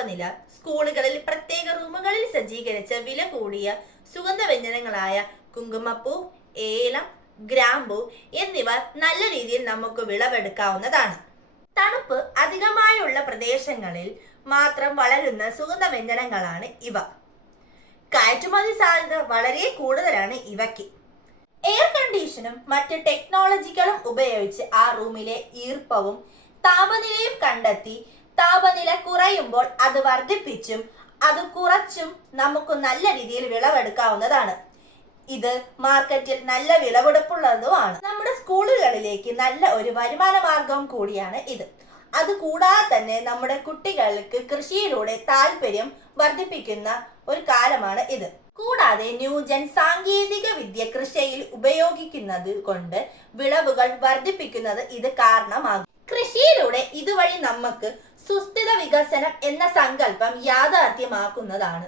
താപനില, സ്കൂളുകളിൽ പ്രത്യേക റൂമുകളിൽ സജ്ജീകരിച്ച വില കൂടിയ സുഗന്ധവ്യഞ്ജനങ്ങളായ കുങ്കുമപ്പൂ, ഏലം, ഗ്രാമ്പു എന്നിവ നല്ല രീതിയിൽ നമുക്ക് വിളവെടുക്കാവുന്നതാണ്. തണുപ്പ് അധികമായുള്ള പ്രദേശങ്ങളിൽ മാത്രം വളരുന്ന സുഗന്ധവ്യഞ്ജനങ്ങളാണ് ഇവ. കയറ്റുമതി സാധ്യത വളരെ കൂടുതലാണ് ഇവയ്ക്ക്. എയർ കണ്ടീഷനും മറ്റ് ടെക്നോളജികളും ഉപയോഗിച്ച് ആ റൂമിലെ ഈർപ്പവും താപനിലയും കണ്ടെത്തി താപനില കുറയുമ്പോൾ അത് വർദ്ധിപ്പിച്ചും അത് കുറച്ചും നമുക്ക് നല്ല രീതിയിൽ വിളവെടുക്കാവുന്നതാണ്. ഇത് മാർക്കറ്റിൽ നല്ല വിളവെടുപ്പുള്ളതുമാണ്. നമ്മുടെ സ്കൂളുകളിലേക്ക് നല്ല ഒരു വരുമാന മാർഗം കൂടിയാണ് ഇത്. അതുകൂടാതെ തന്നെ നമ്മുടെ കുട്ടികൾക്ക് കൃഷിയിലൂടെ താല്പര്യം വർദ്ധിപ്പിക്കുന്ന ഒരു കാലമാണ് ഇത്. കൂടാതെ ന്യൂജൻ സാങ്കേതിക വിദ്യ കൃഷിയിൽ ഉപയോഗിക്കുന്നത് കൊണ്ട് വിളവുകൾ വർദ്ധിപ്പിക്കുന്നത് ഇത് കാരണമാകും. കൃഷിയിലൂടെ ഇതുവഴി നമുക്ക് സുസ്ഥിര വികസനം എന്ന സങ്കല്പം യാഥാർത്ഥ്യമാക്കുന്നതാണ്.